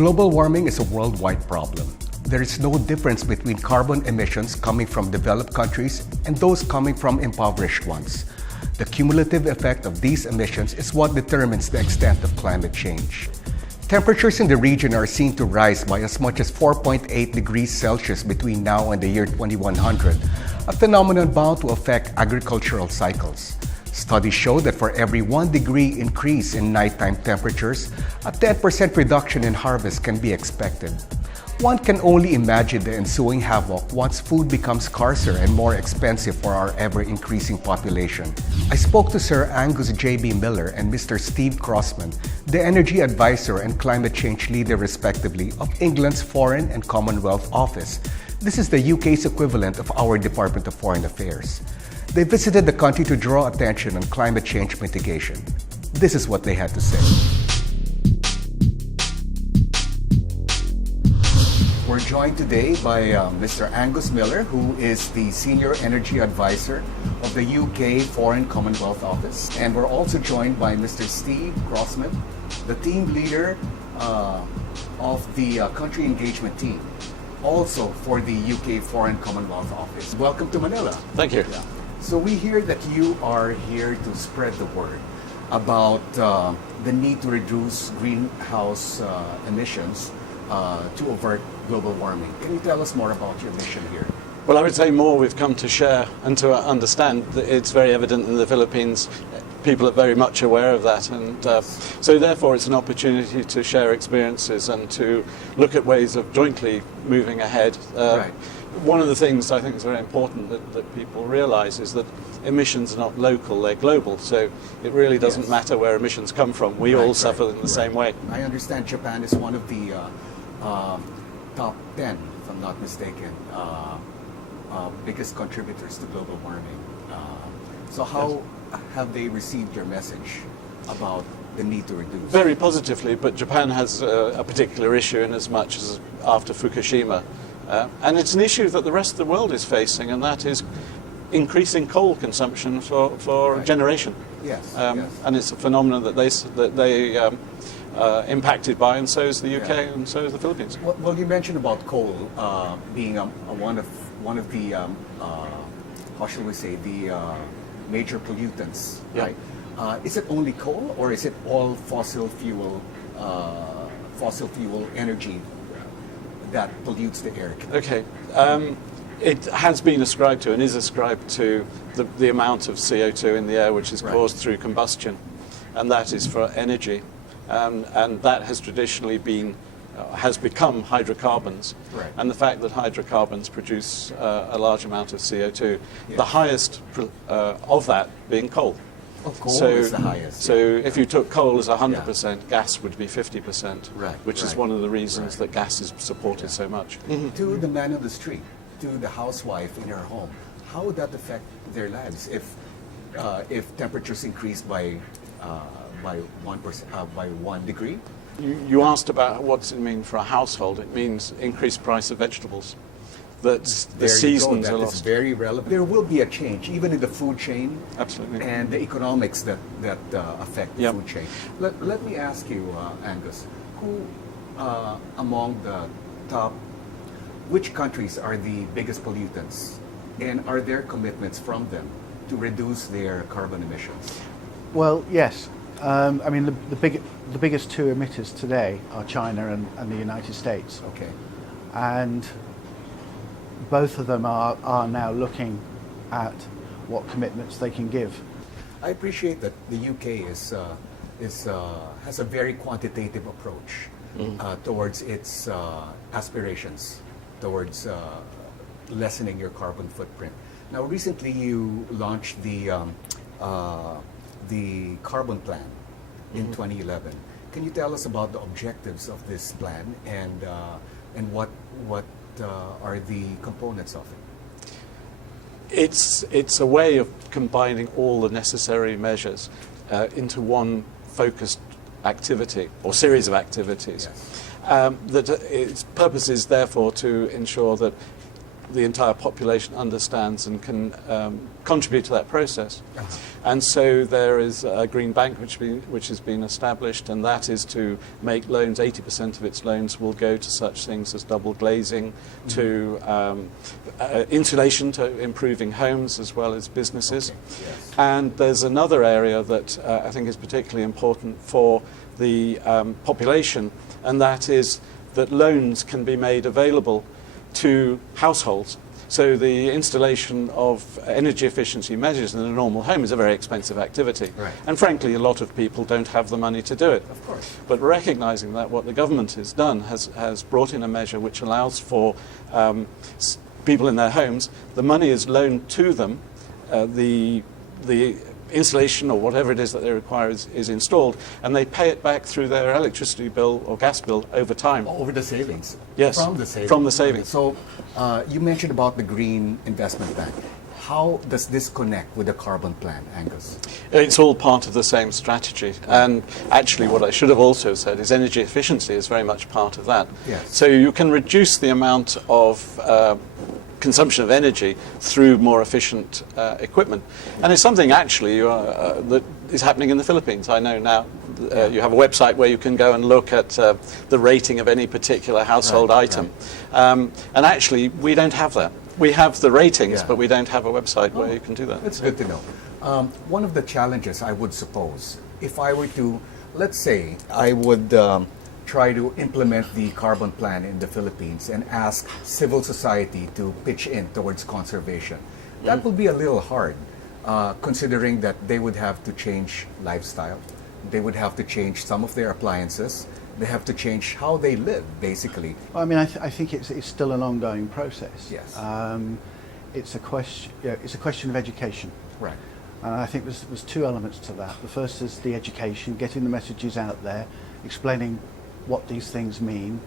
Global warming is a worldwide problem. There is no difference between carbon emissions coming from developed countries and those coming from impoverished ones. The cumulative effect of these emissions is what determines the extent of climate change. Temperatures in the region are seen to rise by as much as 4.8 degrees Celsius between now and the year 2100, a phenomenon bound to affect agricultural cycles. Studies show that for every 1 degree increase in nighttime temperatures, a 10% reduction in harvest can be expected. One can only imagine the ensuing havoc once food becomes scarcer and more expensive for our ever-increasing population. I spoke to Sir Angus J.B. Miller and Mr. Steve Crossman, the energy advisor and climate change leader respectively of England's Foreign and Commonwealth Office. This is the UK's equivalent of our Department of Foreign Affairs. They visited the country to draw attention on climate change mitigation. This is what they had to say. We're joined today by Mr. Angus Miller, who is the Senior Energy Advisor of the UK Foreign Commonwealth Office. And we're also joined by Mr. Steve Crossman, the team leader of the Country Engagement Team, also for the UK Foreign Commonwealth Office. Welcome to Manila. Thank you. Yeah. So we hear that you are here to spread the word about the need to reduce greenhouse emissions to avert global warming. Can you tell us more about your mission here? Well, I would say more we've come to share and to understand that it's very evident in the Philippines. People are very much aware of that, and so therefore it's an opportunity to share experiences and to look at ways of jointly moving ahead. Right. One of the things I think is very important that people realise is that emissions are not local, they're global, so it really doesn't matter where emissions come from. We all suffer in the same way. I understand Japan is one of the top 10, if I'm not mistaken, biggest contributors to global warming. So how have they received your message about the need to reduce? Very positively, but Japan has a particular issue in as much as after Fukushima. And it's an issue that the rest of the world is facing, and that is increasing coal consumption for generation. Yes, and it's a phenomenon that they impacted by, and so is the UK, and so is the Philippines. Well, you mentioned about coal being one of the how shall we say, the major pollutants, right? Is it only coal, or is it all fossil fuel energy that pollutes the air? Okay. It has been ascribed to and is ascribed to the amount of CO2 in the air which is caused through combustion, and that is for energy, and that has traditionally become hydrocarbons, and the fact that hydrocarbons produce a large amount of CO2, the highest of that being coal. Coal is the highest. So if you took coal as 100%, gas would be 50%, which is one of the reasons that gas is supported so much. To the man on the street, to the housewife in her home, how would that affect their lives if temperatures increase by 1%, by 1 degree? You asked about what does it mean for a household. It means increased price of vegetables. That the seasons are lost. That is very relevant. There will be a change, even in the food chain. Absolutely. And the economics that affect the food chain. Let me ask you, Angus, who among the top, which countries are the biggest pollutants, and are there commitments from them to reduce their carbon emissions? Well, yes. I mean, the biggest two emitters today are China and the United States. Okay. And both of them are now looking at what commitments they can give. I appreciate that the UK has a very quantitative approach towards its aspirations, towards lessening your carbon footprint. Now, recently you launched the carbon plan in 2011. Can you tell us about the objectives of this plan and what are the components of it? It's a way of combining all the necessary measures into one focused activity or series of activities. That its purpose is therefore to ensure that the entire population understands and can contribute to that process. And so there is a green bank which has been established, and that is to make loans. 80% of its loans will go to such things as double glazing, to insulation, to improving homes as well as businesses. And there's another area that I think is particularly important for the population, and that is that loans can be made available to households. So the installation of energy efficiency measures in a normal home is a very expensive activity. Right. And frankly, a lot of people don't have the money to do it. Of course. But recognizing that, what the government has done has brought in a measure which allows for people in their homes, the money is loaned to them, the installation or whatever it is that they require is installed, and they pay it back through their electricity bill or gas bill over time. Over the savings? Yes, From the savings. From the savings. So you mentioned about the Green Investment Bank. How does this connect with the carbon plan, Angus? It's all part of the same strategy. And actually what I should have also said is energy efficiency is very much part of that. Yes. So you can reduce the amount of consumption of energy through more efficient equipment. And it's something actually that is happening in the Philippines. I know now you have a website where you can go and look at the rating of any particular household item. And actually we don't have that. We have the ratings, but we don't have a website where you can do that. That's good to know. One of the challenges, I would suppose, if I were to, let's say, I would try to implement the carbon plan in the Philippines and ask civil society to pitch in towards conservation. That would be a little hard, considering that they would have to change lifestyle. They would have to change some of their appliances. They have to change how they live, basically. I mean, I think it's still an ongoing process. Yes. It's a question. It's a question of education. Right. And I think there's two elements to that. The first is the education, getting the messages out there, explaining what these things mean,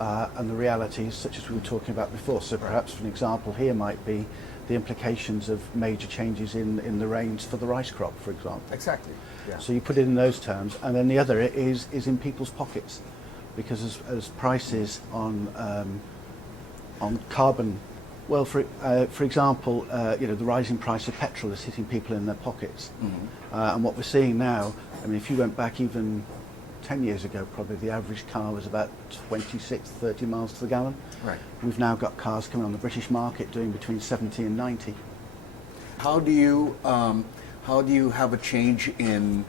and the realities, such as we were talking about before. So perhaps an example here might be the implications of major changes in the rains for the rice crop, for example. Exactly. Yeah. So you put it in those terms, and then the other is in people's pockets, because as prices on carbon, well, for example, the rising price of petrol is hitting people in their pockets, and what we're seeing now. I mean, if you went back even 10 years ago, probably the average car was about 26, 30 miles to the gallon. Right. We've now got cars coming on the British market doing between 70 and 90. How do you have a change in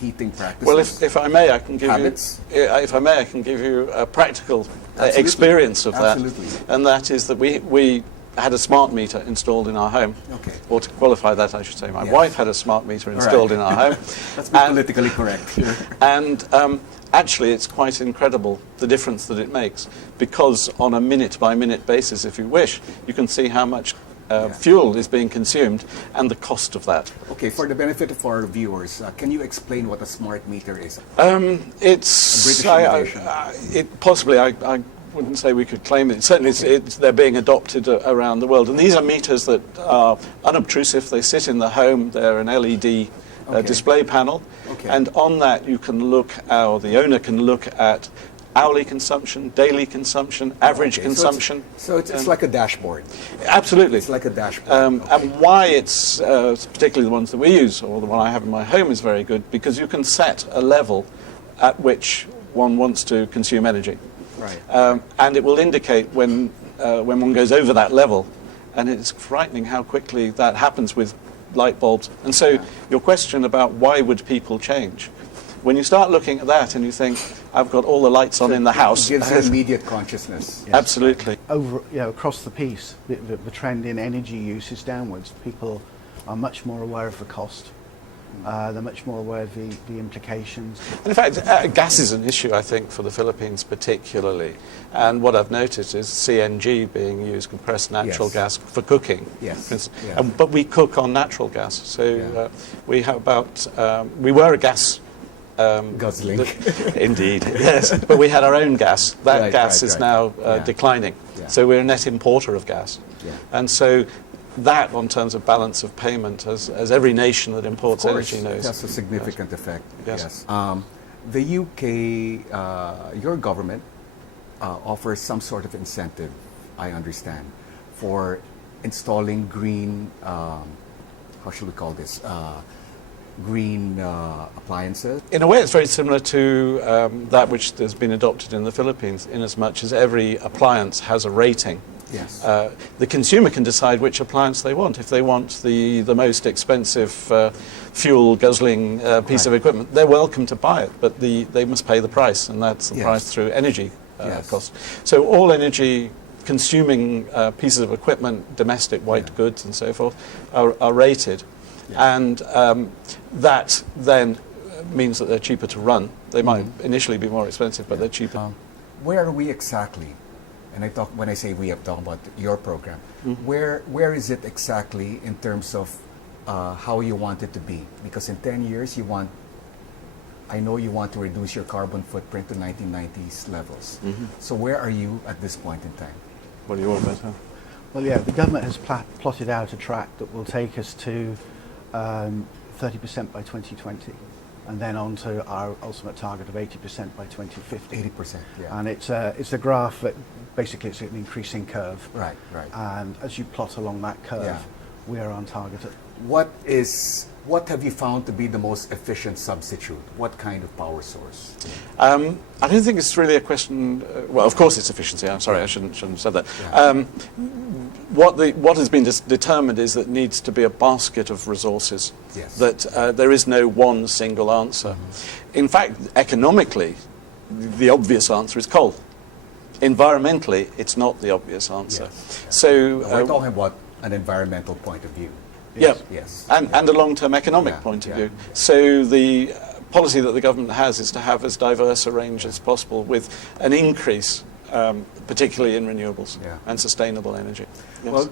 heating practices? Well, if I may, I can give habits? If I may, I can give you a practical Absolutely. experience of Absolutely. that, and that is that we had a smart meter installed in our home. Okay. Or to qualify that, I should say, my Yes. wife had a smart meter installed in our home. Let's be politically correct. And actually, it's quite incredible the difference that it makes, because on a minute-by-minute basis, if you wish, you can see how much fuel is being consumed and the cost of that. Okay, for the benefit of our viewers, can you explain what a smart meter is? It's A British innovation. possibly. I wouldn't say we could claim it. Certainly, they're being adopted around the world, and these are meters that are unobtrusive. They sit in the home. They're an LED display panel, and on that you can look, or the owner can look at hourly consumption, daily consumption, average consumption. So it's like a dashboard. Absolutely. It's like a dashboard. And why it's, particularly the ones that we use, or the one I have in my home, is very good, because you can set a level at which one wants to consume energy. Right. And it will indicate when one goes over that level, and it's frightening how quickly that happens with light bulbs. And so your question about why would people change, when you start looking at that and you think, I've got all the lights on in the house. It gives you immediate consciousness. Yes. Absolutely. Across the piece, the trend in energy use is downwards. People are much more aware of the cost. They're much more aware of the implications. And in fact, gas is an issue, I think, for the Philippines particularly. And what I've noticed is CNG being used, compressed natural gas, for cooking. Yes. But we cook on natural gas. So we have about, we were a gas guzzling. Indeed, yes. But we had our own gas. That gas is now declining. Yeah. So we're a net importer of gas. Yeah. And so that, on terms of balance of payment, as every nation that imports energy knows. That's a significant effect. Yes. The UK, your government, offers some sort of incentive, I understand, for installing green, how should we call this, green appliances. In a way, it's very similar to that which has been adopted in the Philippines, in as much as every appliance has a rating. Yes. The consumer can decide which appliance they want. If they want the most expensive fuel-guzzling piece of equipment, they're welcome to buy it, but they must pay the price, and that's the price through energy cost. So all energy-consuming pieces of equipment, domestic white goods and so forth, are rated. And that then means that they're cheaper to run. They might initially be more expensive, but they're cheaper. Where are we exactly? And when I say we, I'm talking about your program. Where is it exactly in terms of how you want it to be? Because in 10 years, I know you want to reduce your carbon footprint to 1990s levels. So where are you at this point in time? What do you want about that? Well, yeah, the government has plotted out a track that will take us to 30% by 2020, and then on to our ultimate target of 80% by 2050. 80%, yeah. And it's a graph that basically it's an increasing curve. Right. And as you plot along that curve, we are on target. What have you found to be the most efficient substitute? What kind of power source? I don't think it's really a question. Well, of course, it's efficiency. I'm sorry, I shouldn't have said that. Yeah. What has been determined is that needs to be a basket of resources. Yes. That there is no one single answer. In fact, economically, the obvious answer is coal. Environmentally, it's not the obvious answer. Yes. So we're talking about an environmental point of view. Yes. And a long-term economic point of view. So the policy that the government has is to have as diverse a range as possible with an increase, particularly in renewables and sustainable energy. Yes. Well,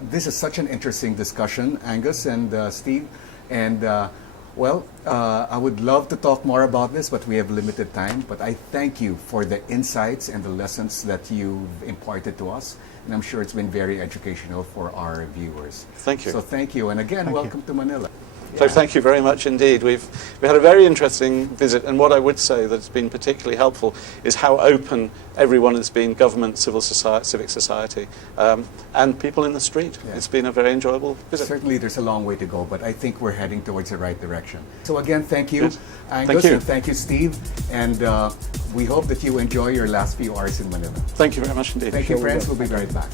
this is such an interesting discussion, Angus and Steve, and I would love to talk more about this, but we have limited time. But I thank you for the insights and the lessons that you've imparted to us. And I'm sure it's been very educational for our viewers. Thank you. So thank you. And again, welcome to Manila. So thank you very much indeed. We had a very interesting visit, and what I would say that's been particularly helpful is how open everyone has been, government, civil society, civic society, and people in the street. Yeah. It's been a very enjoyable visit. Certainly there's a long way to go, but I think we're heading towards the right direction. So again, thank you, Angus, thank you. And thank you, Steve, and we hope that you enjoy your last few hours in Manila. Thank you very much indeed. Thank you, friends. We'll be right back.